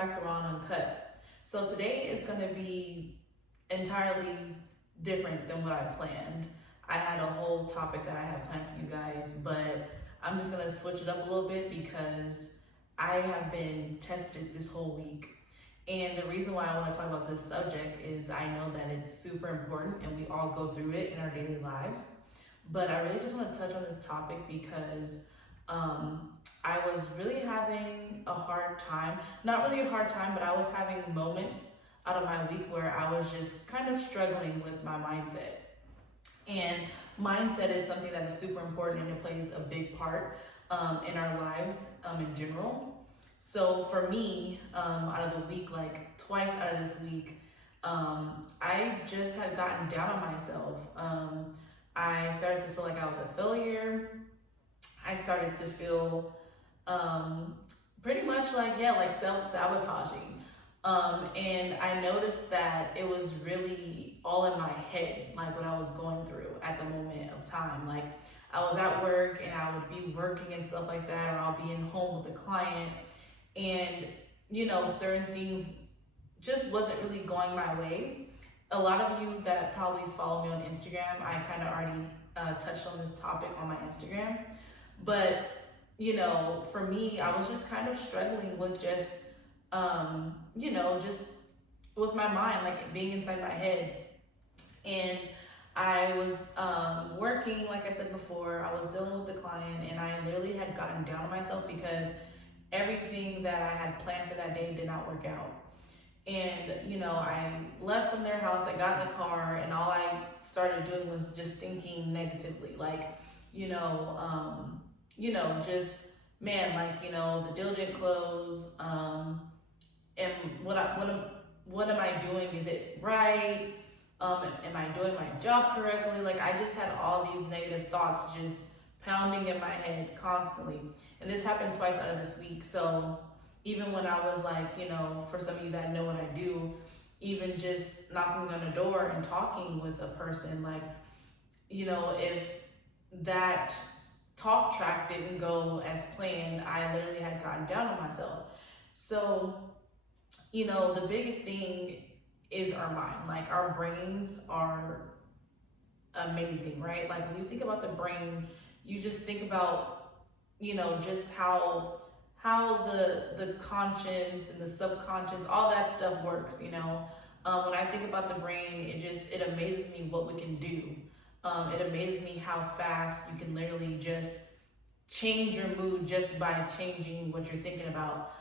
back to Raw and Uncut. So today is going to be entirely different than what I planned. I had a whole topic that I had planned for you guys, but I'm just going to switch it up a little bit because I have been tested this whole week. And the reason why I want to talk about this subject is I know that it's super important and we all go through it in our daily lives. But I really just want to touch on this topic because I was really having a hard time, not really a hard time, but I was having moments out of my week where I was just kind of struggling with my mindset. And mindset is something that is super important and it plays a big part in our lives in general. So for me, out of the week, like twice out of this week, I just had gotten down on myself. I started to feel like I was a failure. I started to feel pretty much like self-sabotaging. And I noticed that it was really all in my head, like what I was going through at the moment of time. Like I was at work and I would be working and stuff like that, or I'll be in home with a client and, certain things just wasn't really going my way. A lot of you that probably follow me on Instagram, I kind of already touched on this topic on my Instagram. But, for me, I was just kind of struggling with just, just with my mind, like being inside my head. And I was working, like I said before, I was dealing with the client and I literally had gotten down on myself because everything that I had planned for that day did not work out. And, I left from their house, I got in the car, and all I started doing was just thinking negatively, like, the deal didn't close, and what am I doing? Is it right? Am I doing my job correctly? Like, I just had all these negative thoughts just pounding in my head constantly. And this happened twice out of this week. So even when I was like, for some of you that know what I do, even just knocking on a door and talking with a person, like, if that talk track didn't go as planned, I literally had gotten down on myself. So, the biggest thing is our mind. Like our brains are amazing, right? Like when you think about the brain, you just think about, just how the conscience and the subconscious, all that stuff works, when I think about the brain, it amazes me what we can do. It amazes me how fast you can literally just change your mood just by changing what you're thinking about.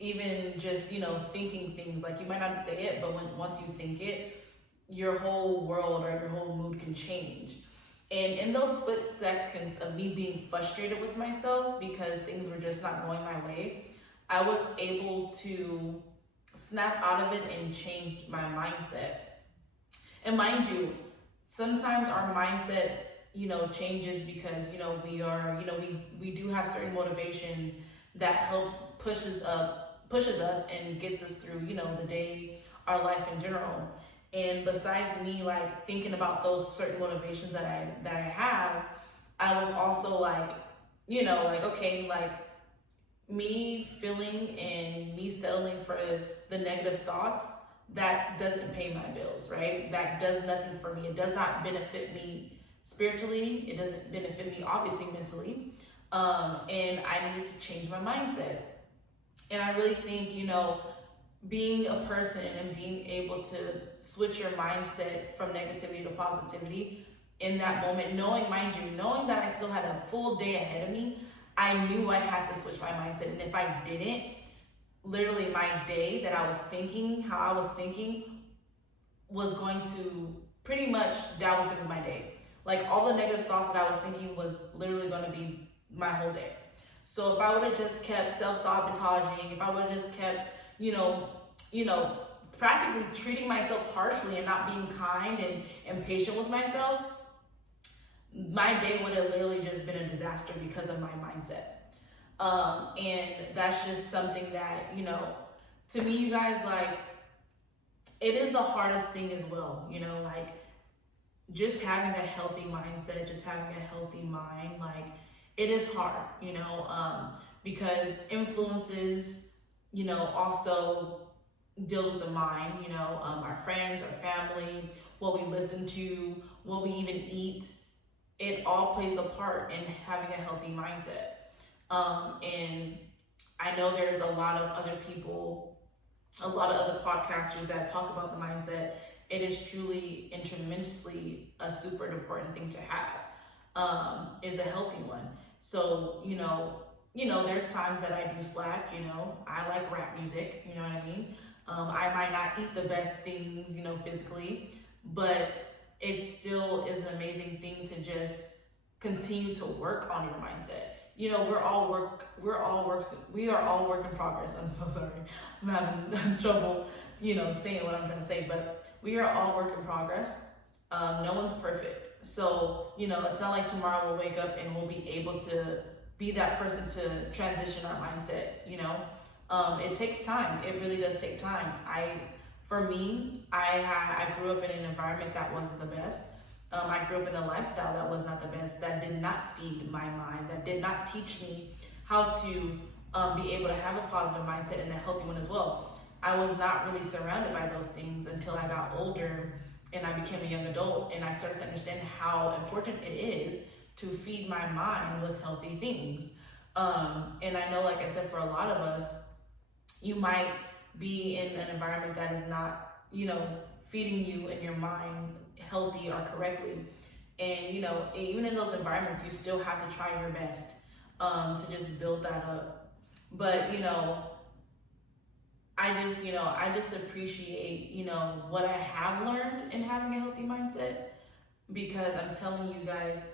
Even just, thinking things, like you might not say it, but once you think it, your whole world or your whole mood can change. And in those split seconds of me being frustrated with myself because things were just not going my way, I was able to snap out of it and change my mindset. And mind you, sometimes our mindset, changes because, we do have certain motivations that helps pushes us and gets us through, the day, our life in general. And besides me, like thinking about those certain motivations that I have, I was also like, okay, like me feeling and me settling for the negative thoughts, that doesn't pay my bills, right? That does nothing for me. It does not benefit me spiritually. It doesn't benefit me, obviously, mentally. And I needed to change my mindset. And I really think, being a person and being able to switch your mindset from negativity to positivity in that moment, knowing that I still had a full day ahead of me, I knew I had to switch my mindset. And if I didn't, literally my day that I was thinking, how I was thinking, was going to pretty much, that was going to be my day. Like all the negative thoughts that I was thinking was literally going to be my whole day. So if I would have just kept self-sabotaging, if I would have just kept, practically treating myself harshly and not being kind and patient with myself, my day would have literally just been a disaster because of my mindset. And that's just something that, to me, you guys, like, it is the hardest thing as well, like just having a healthy mindset, just having a healthy mind, like it is hard, because influences, also deals with the mind, our friends, our family, what we listen to, what we even eat. It all plays a part in having a healthy mindset. And I know there's a lot of other people, a lot of other podcasters that talk about the mindset. It is truly and tremendously a super important thing to have, is a healthy one. So, there's times that I do slack, I like rap music, you know what I mean? I might not eat the best things, physically, but it still is an amazing thing to just continue to work on your mindset. We are all work in progress. I'm so sorry. I'm having trouble, saying what I'm trying to say, but we are all work in progress. No one's perfect. So, it's not like tomorrow we'll wake up and we'll be able to be that person to transition our mindset, It takes time. It really does take time. For me, I grew up in an environment that wasn't the best. I grew up in a lifestyle that was not the best, that did not feed my mind, that did not teach me how to be able to have a positive mindset and a healthy one as well. I was not really surrounded by those things until I got older and I became a young adult, and I started to understand how important it is to feed my mind with healthy things. And I know, like I said, for a lot of us, you might be in an environment that is not, feeding you and your mind healthy or correctly. And, even in those environments, you still have to try your best to just build that up. But, I just appreciate, what I have learned in having a healthy mindset, because I'm telling you guys,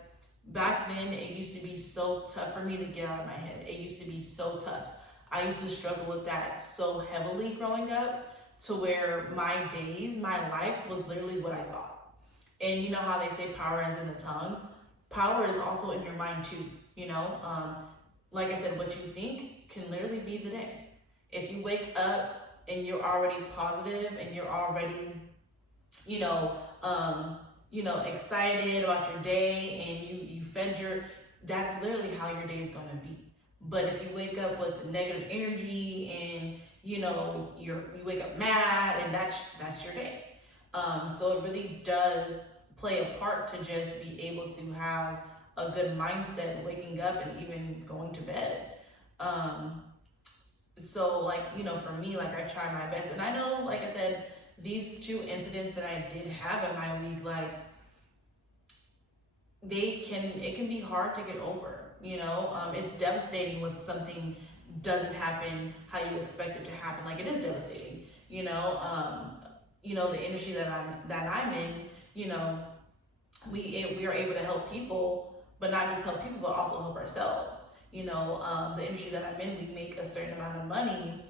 back then it used to be so tough for me to get out of my head. It used to be so tough. I used to struggle with that so heavily growing up, to where my life was literally what I thought. And you know how they say power is in the tongue? Power is also in your mind too, Like I said, what you think can literally be the day. If you wake up and you're already positive and you're already, excited about your day, and you fed that's literally how your day is gonna be. But if you wake up with negative energy and you wake up mad, and that's your day. So it really does play a part to just be able to have a good mindset waking up and even going to bed. So for me, I try my best. And I know, like I said, these 2 incidents that I did have in my week, it can be hard to get over, it's devastating when something doesn't happen how you expect it to happen. It is devastating, the industry that I'm in, we are able to help people, but not just help people, but also help ourselves. The industry that I'm in, we make a certain amount of money,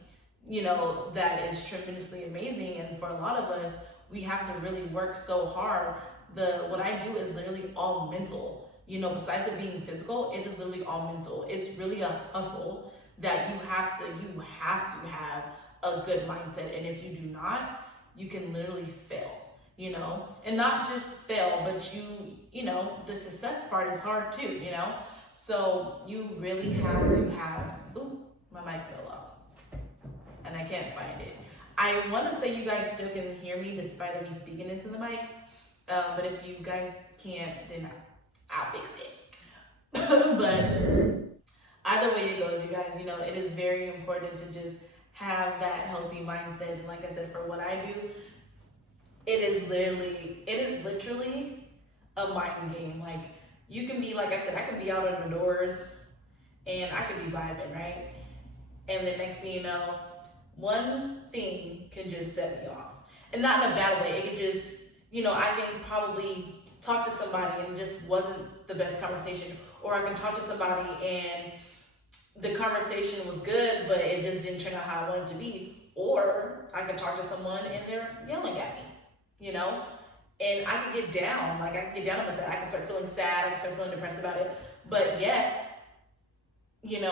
that is tremendously amazing. And for a lot of us, we have to really work so hard. What I do is literally all mental. Besides it being physical, it is literally all mental. It's really a hustle that you have to have a good mindset. And if you do not, you can literally fail, and not just fail, but the success part is hard too, So you really have to have, my mic fell off and I can't find it. I want to say you guys still can hear me despite of me speaking into the mic. But if you guys can't, then I'll fix it. But either way it goes, you guys, it is very important to just have that healthy mindset. And like I said, for what I do, it is literally a mind game. You can be, like I said, I could be out on the doors and I could be vibing, right? And the next thing you know, one thing can just set me off. And not in a bad way. It could just, I can probably talk to somebody and it just wasn't the best conversation. Or I can talk to somebody and the conversation was good, but it just didn't turn out how I wanted it to be. Or I can talk to someone and they're yelling at me, And I can get down, I can get down about that. I can start feeling sad, I can start feeling depressed about it. But yet, it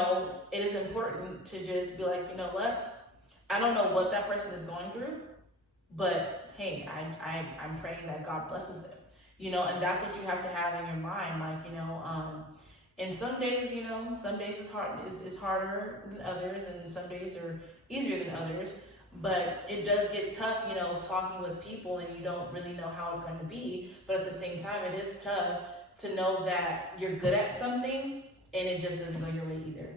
is important to just be like, you know what? I don't know what that person is going through, but hey, I'm praying that God blesses them, and that's what you have to have in your mind. And some days, some days it's harder than others, and some days are easier than others. But it does get tough, you know, talking with people and you don't really know how it's going to be. But at the same time, it is tough to know that you're good at something and it just doesn't go your way either.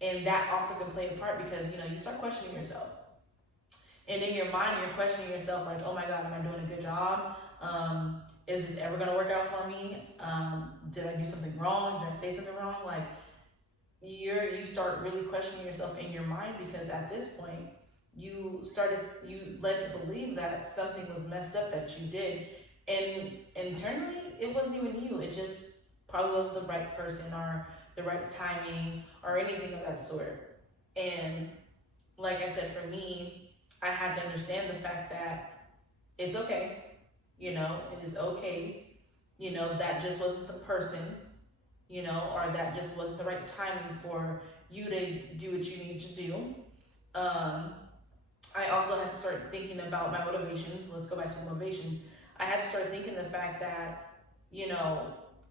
And that also can play a part because, you know, you start questioning yourself. And in your mind, you're questioning yourself like, oh my God, am I doing a good job? Is this ever gonna work out for me? Did I do something wrong? Did I say something wrong? Like you start really questioning yourself in your mind because at this point, you led to believe that something was messed up that you did. And internally, it wasn't even you. It just probably wasn't the right person or the right timing or anything of that sort. And like I said, for me, I had to understand the fact that it's okay. You know, it is okay. You know, that just wasn't the person, you know, or that just wasn't the right timing for you to do what you need to do. I also had to start thinking about my motivations. Let's go back to the motivations. I had to start thinking the fact that, you know,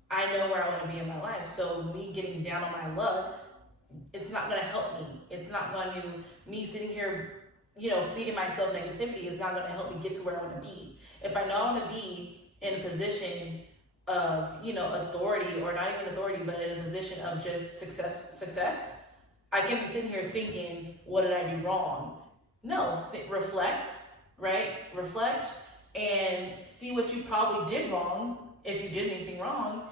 I know where I want to be in my life. So me getting down on my luck, it's not going to help me. It's not going to, me sitting here, you know, feeding myself negativity is not going to help me get to where I want to be. If I know I want to be in a position of, you know, authority, or not even authority, but in a position of just success, I can't be sitting here thinking, what did I do wrong? No, reflect, right? Reflect and see what you probably did wrong, if you did anything wrong,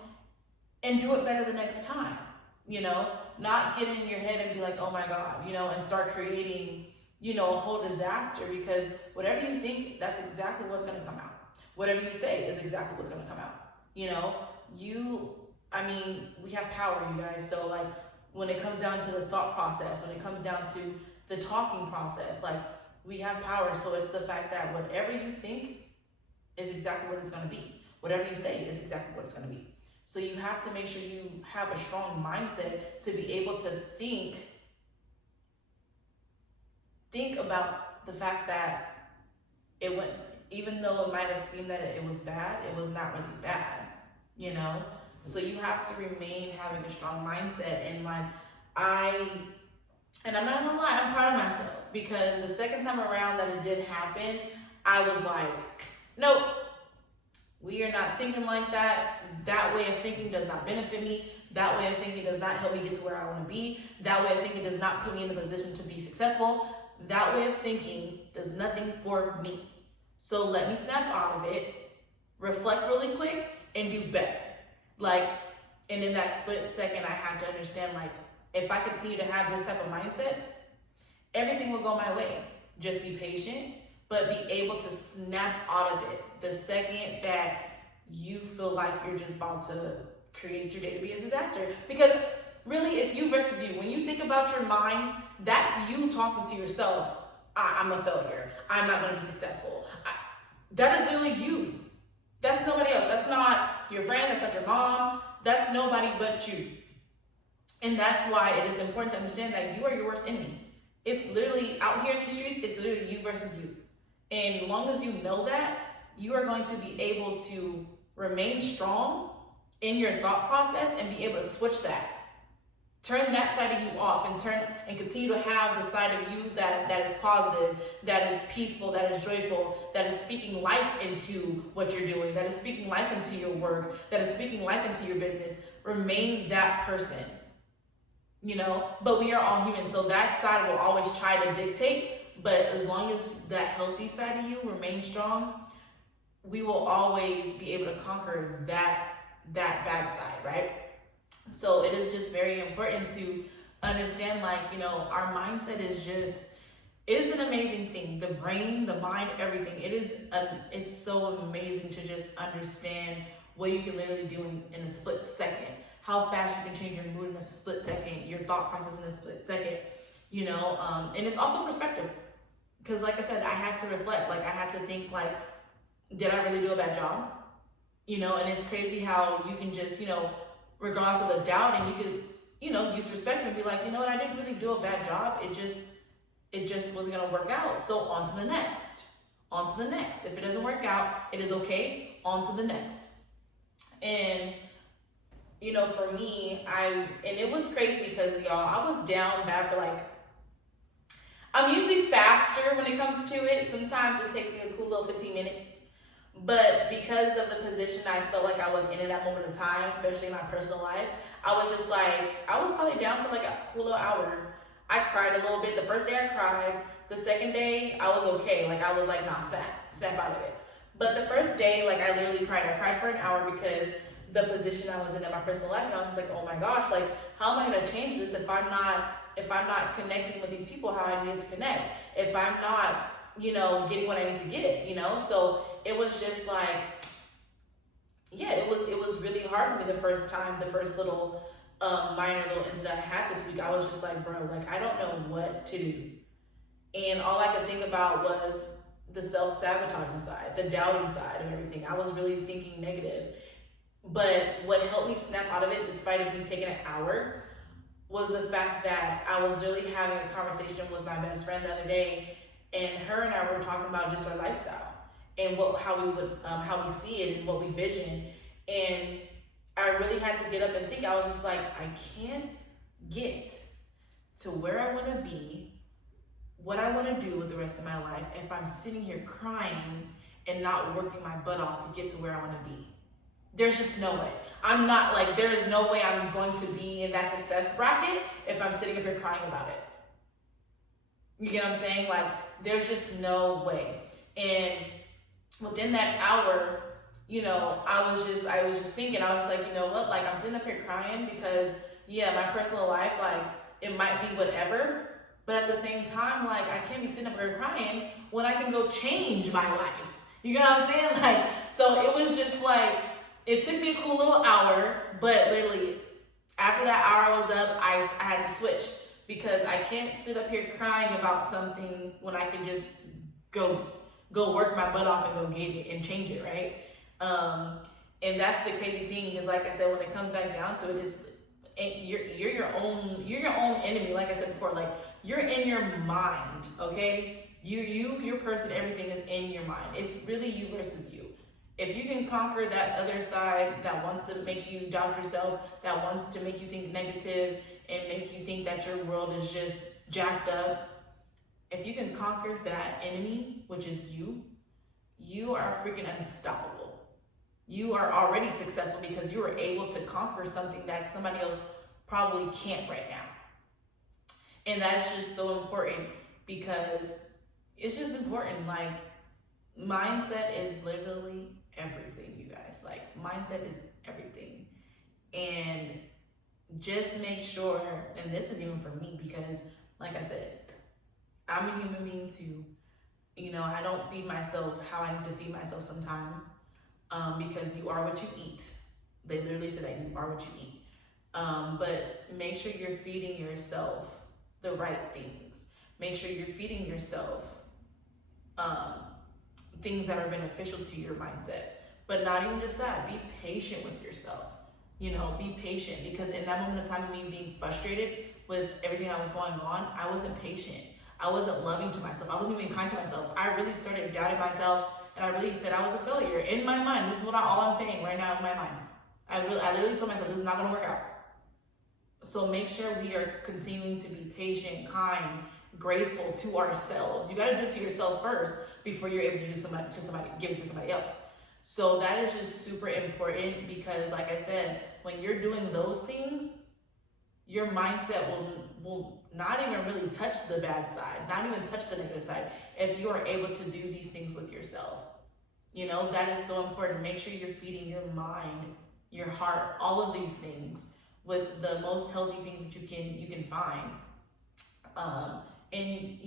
and do it better the next time, you know? Not get in your head and be like, oh my God, you know, and start creating, you know, a whole disaster, because whatever you think, that's exactly what's gonna come out. Whatever you say is exactly what's gonna come out. You know, we have power, you guys, so like, when it comes down to the thought process, when it comes down to the talking process, like we have power. So it's the fact that whatever you think is exactly what it's going to be. Whatever you say is exactly what it's going to be. So you have to make sure you have a strong mindset to be able to think about the fact that it went, even though it might have seemed that it was bad, it was not really bad, you know? So you have to remain having a strong mindset. And like, and I'm not gonna lie, I'm proud of myself, because the second time around that it did happen, I was like, nope, we are not thinking like that. That way of thinking does not benefit me. That way of thinking does not help me get to where I want to be. That way of thinking does not put me in the position to be successful. That way of thinking does nothing for me. So let me snap out of it, reflect really quick, and do better. Like, and in that split second, I had to understand, like, if I continue to have this type of mindset, everything will go my way. Just be patient, but be able to snap out of it the second that you feel like you're just about to create your day to be a disaster. Because really, it's you versus you. When you think about your mind, that's you talking to yourself. I'm a failure. I'm not going to be successful. That is really you. That's nobody else. That's not your friend. That's not your mom. That's nobody but you. And that's why it is important to understand that you are your worst enemy. It's literally out here in these streets, it's literally you versus you. And as long as you know that, you are going to be able to remain strong in your thought process and be able to switch that. Turn that side of you off and continue to have the side of you that is positive, that is peaceful, that is joyful, that is speaking life into what you're doing, that is speaking life into your work, that is speaking life into your business. Remain that person. You know, but we are all human, so that side will always try to dictate, but as long as that healthy side of you remains strong, we will always be able to conquer that bad side, right? So it is just very important to understand, like, you know, our mindset is it is an amazing thing. The brain, the mind, everything. It's so amazing to just understand what you can literally do in a split second. How fast you can change your mood in a split second, your thought process in a split second, you know, and it's also perspective. Because like I said, I had to reflect, like I had to think, like, did I really do a bad job? You know, and it's crazy how you can just, you know, regardless of the doubt, and you could, you know, use perspective and be like, you know what, I didn't really do a bad job. It just wasn't gonna work out. So on to the next, on to the next. If it doesn't work out, it is okay, on to the next. And you know, for me, and it was crazy because, y'all, I was down bad for like, I'm usually faster when it comes to it. Sometimes it takes me a cool little 15 minutes. But because of the position I felt like I was in at that moment of time, especially in my personal life, I was just like, I was probably down for like a cool little hour. I cried a little bit. The first day I cried. The second day I was okay. Like I was like, nah, snap out of it. But the first day, like I literally cried. I cried for an hour because the position I was in my personal life, and I was just like, oh my gosh, like how am I gonna change this if I'm not connecting with these people how I needed to connect? If I'm not, getting what I need to get, So it was just like, yeah, it was really hard for me the first time, the first little minor little incident I had this week. I was just like, bro, like I don't know what to do. And all I could think about was the self-sabotaging side, the doubting side of everything. I was really thinking negative. But what helped me snap out of it, despite it me taking an hour, was the fact that I was really having a conversation with my best friend the other day, and her and I were talking about just our lifestyle and how we see it and what we vision. And I really had to get up and think. I was just like, I can't get to where I want to be, what I want to do with the rest of my life, if I'm sitting here crying and not working my butt off to get to where I want to be. There's just no way. I'm not like, there is no way I'm going to be in that success bracket if I'm sitting up here crying about it. You get what I'm saying? Like, there's just no way. And within that hour, I was just thinking, I was like, you know what? Like, I'm sitting up here crying because, yeah, my personal life, like, it might be whatever, but at the same time, like, I can't be sitting up here crying when I can go change my life. You know what I'm saying? Like, so it was just like, it took me a cool little hour, but literally after that hour was up, I had to switch because I can't sit up here crying about something when I can just go work my butt off and go get it and change it, right? And that's the crazy thing is, like I said, when it comes back down to it, is you're your own enemy. Like I said before, like you're in your mind, okay? Your person, everything is in your mind. It's really you versus you. If you can conquer that other side that wants to make you doubt yourself, that wants to make you think negative and make you think that your world is just jacked up, if you can conquer that enemy, which is you are freaking unstoppable. You are already successful because you were able to conquer something that somebody else probably can't right now. And that's just so important because it's just important. Like, mindset is literally everything, you guys. Like, mindset is everything. And just make sure, and this is even for me because, like I said, I'm a human being too. I don't feed myself how I need to feed myself sometimes, because you are what you eat. They literally said that you are what you eat. But make sure you're feeding yourself the right things. Make sure you're feeding yourself things that are beneficial to your mindset. But not even just that, be patient with yourself. Be patient, because in that moment of time of me being frustrated with everything that was going on, I wasn't patient. I wasn't loving to myself. I wasn't even kind to myself. I really started doubting myself, and I really said I was a failure in my mind. This is all I'm saying right now in my mind. I literally told myself this is not gonna work out. So make sure we are continuing to be patient, kind, graceful to ourselves. You gotta do it to yourself first before you're able to give it to somebody else. So that is just super important because, like I said, when you're doing those things, your mindset will not even really touch the bad side, not even touch the negative side, if you are able to do these things with yourself. That is so important. Make sure you're feeding your mind, your heart, all of these things with the most healthy things that you can find. And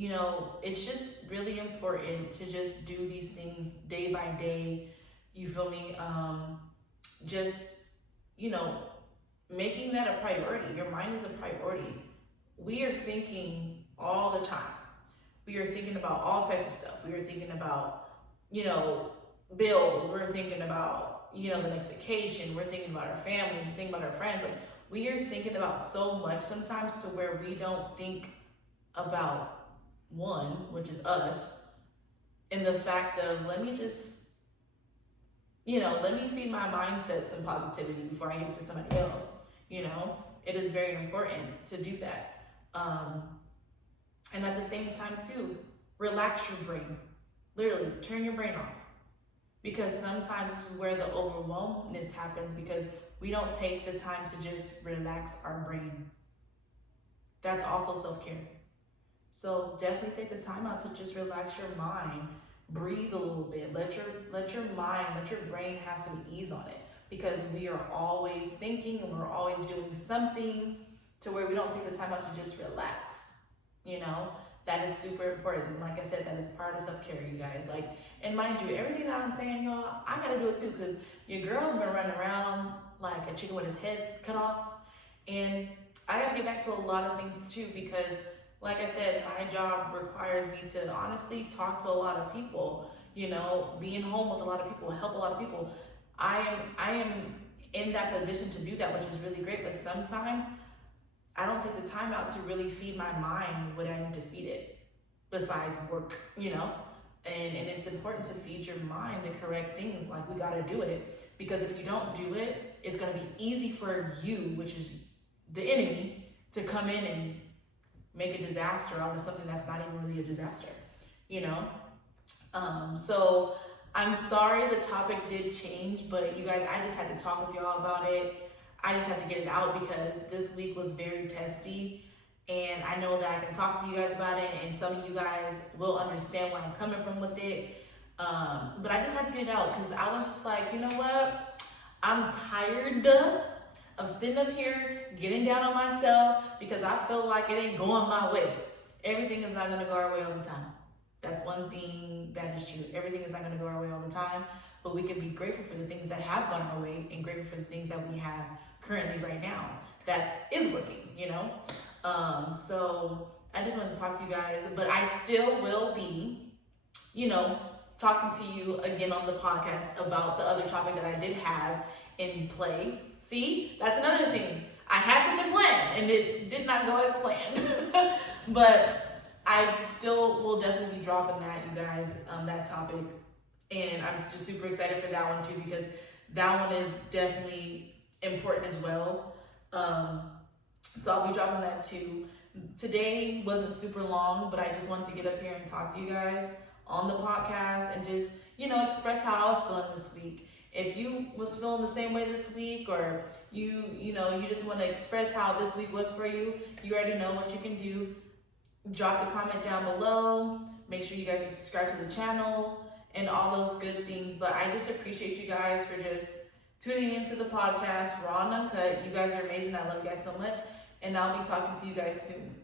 it's just really important to just do these things day by day. You feel me? Just, making that a priority. Your mind is a priority. We are thinking all the time. We are thinking about all types of stuff. We are thinking about, bills. We're thinking about, the next vacation. We're thinking about our families. We're thinking about our friends. Like, we are thinking about so much sometimes to where we don't think about one, which is us, and the fact of let me feed my mindset some positivity before I give it to somebody else. It is very important to do that. And at the same time too, relax your brain. Literally, turn your brain off. Because sometimes this is where the overwhelmness happens, because we don't take the time to just relax our brain. That's also self-care. So definitely take the time out to just relax your mind, breathe a little bit, let your mind, let your brain have some ease on it, because we are always thinking and we're always doing something to where we don't take the time out to just relax. You know, that is super important. And like I said, that is part of self-care, you guys. Like, and mind you, everything that I'm saying, y'all, I gotta do it too, because your girl been running around like a chicken with his head cut off. And I gotta get back to a lot of things too, because like I said, my job requires me to honestly talk to a lot of people, you know, being home with a lot of people, help a lot of people. I am in that position to do that, which is really great, but sometimes I don't take the time out to really feed my mind what I need to feed it besides work, you know? And it's important to feed your mind the correct things. Like, we gotta do it, because if you don't do it, it's gonna be easy for you, which is the enemy, to come in and make a disaster out of something that's not even really a disaster, you know? So I'm sorry the topic did change, but you guys, I just had to talk with y'all about it. I just had to get it out because this week was very testy, and I know that I can talk to you guys about it, and some of you guys will understand where I'm coming from with it. But I just had to get it out because I was just like, you know what? I'm tired of sitting up here getting down on myself because I feel like it ain't going my way. Everything is not gonna go our way all the time. That's one thing that is true. Everything is not gonna go our way all the time, but we can be grateful for the things that have gone our way and grateful for the things that we have currently right now that is working, you know? So I just wanted to talk to you guys, but I still will be, you know, talking to you again on the podcast about the other topic that I did have in play. See, that's another thing. I had something planned and it did not go as planned. But I still will definitely be dropping that, you guys, that topic. And I'm just super excited for that one too, because that one is definitely important as well. So I'll be dropping that too. Today wasn't super long, but I just wanted to get up here and talk to you guys on the podcast and just, you know, express how I was feeling this week. If you was feeling the same way this week, or you just want to express how this week was for you, you already know what you can do. Drop the comment down below. Make sure you guys are subscribed to the channel and all those good things. But I just appreciate you guys for just tuning into the podcast, raw and uncut. You guys are amazing. I love you guys so much. And I'll be talking to you guys soon.